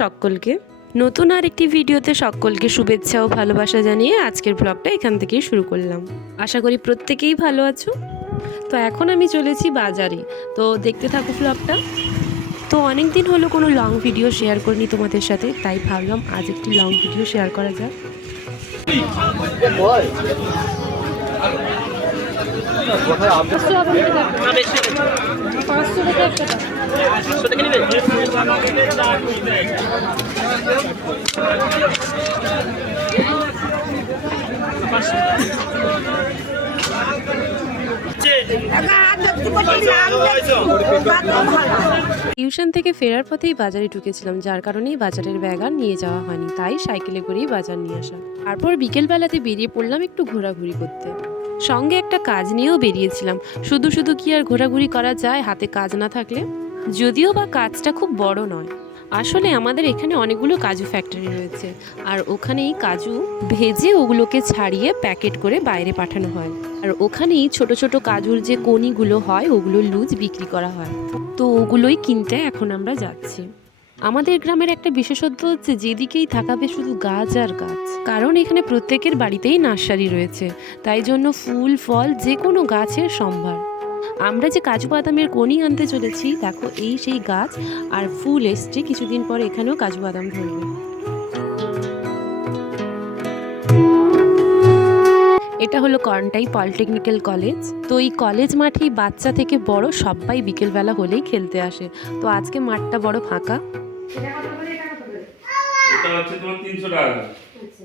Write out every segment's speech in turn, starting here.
সকলকে। নতুন আরেকটি ভিডিওতে সকলকে শুভেচ্ছা ও ভালোবাসা জানিয়ে আজকের ব্লগটা এখান থেকেই শুরু করলাম। আশা করি প্রত্যেকেই ভালো আছো। তো এখন আমি চলেছি বাজারে, তো দেখতে থাকো ব্লগটা। তো অনেক দিন হলো কোনো লং ভিডিও শেয়ার করিনি তোমাদের সাথে, তাই ভাবলাম আজ একটি লং ভিডিও শেয়ার করা যাক। টিউশন থেকে ফেরার পথেই বাজারে ঢুকেছিলাম, যার কারণেই বাজারের ব্যাগ আর নিয়ে যাওয়া হয়নি, তাই সাইকেলে করেই বাজার নিয়ে আসা। তারপর বিকেলবেলাতে বেরিয়ে পড়লাম একটু ঘোরাঘুরি করতে। সঙ্গে একটা কাজ নিয়েও বেরিয়েছিলাম। শুধু শুধু কি আর ঘোরাঘুরি করা যায় হাতে কাজ না থাকলে? যদিও বা কাজটা খুব বড় নয়। আসলে আমাদের এখানে অনেকগুলো কাজু ফ্যাক্টরি রয়েছে, আর ওখানেই কাজু ভেজে ওগুলোকে ছাড়িয়ে প্যাকেট করে বাইরে পাঠানো হয়। আর ওখানেই ছোট ছোট কাজুর যে কনিগুলো হয় ওগুলো লুজ বিক্রি করা হয়। তো ওগুলোই কিনতে এখন আমরা যাচ্ছি। আমাদের গ্রামের একটা বিশেষত্ব হচ্ছে যেদিকেই তাকাবে শুধু গাছ আর গাছ, কারণ এখানে প্রত্যেকের বাড়িতেই নার্সারি রয়েছে, তাই জন্য ফুল ফল যে কোনো গাছের সম্ভার। আমরা যে কাজু বাদামের কনি আনতে চলেছি, দেখো এই সেই গাছ, আর ফুল এসছে, কিছুদিন পর এখানেও কাজু বাদাম ধরবে। এটা হলো কর্নটাই পলিটেকনিক্যাল কলেজ। তো এই কলেজ মাঠেই বাচ্চা থেকে বড় সবাই বিকেলবেলা হলেই খেলতে আসে। তো আজকে মাঠটা বড় ফাঁকা। এটা হচ্ছে তোমার 300 টাকা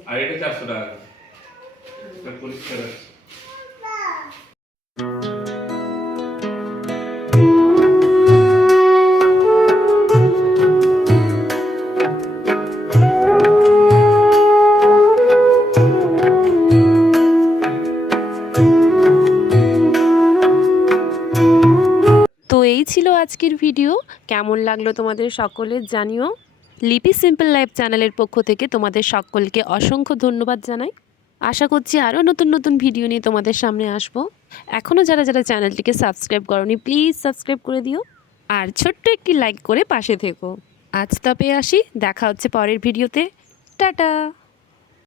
আর এটা 400 টাকা। এটা পরিষ্কার আছে। তো এই ছিল আজকের ভিডিও। কেমন লাগলো তোমাদের সকলের জানিও। লিপি সিম্পল লাইফ চ্যানেলের পক্ষ থেকে তোমাদের সকলকে অসংখ্য ধন্যবাদ জানাই। আশা করছি আরও নতুন নতুন ভিডিও নিয়ে তোমাদের সামনে আসবো। এখনও যারা যারা চ্যানেলটিকে সাবস্ক্রাইব করোনি, প্লিজ সাবস্ক্রাইব করে দিও, আর ছোট্ট একটি লাইক করে পাশে থেকো। আজ তবে আসি, দেখা হচ্ছে পরের ভিডিওতে। টাটা।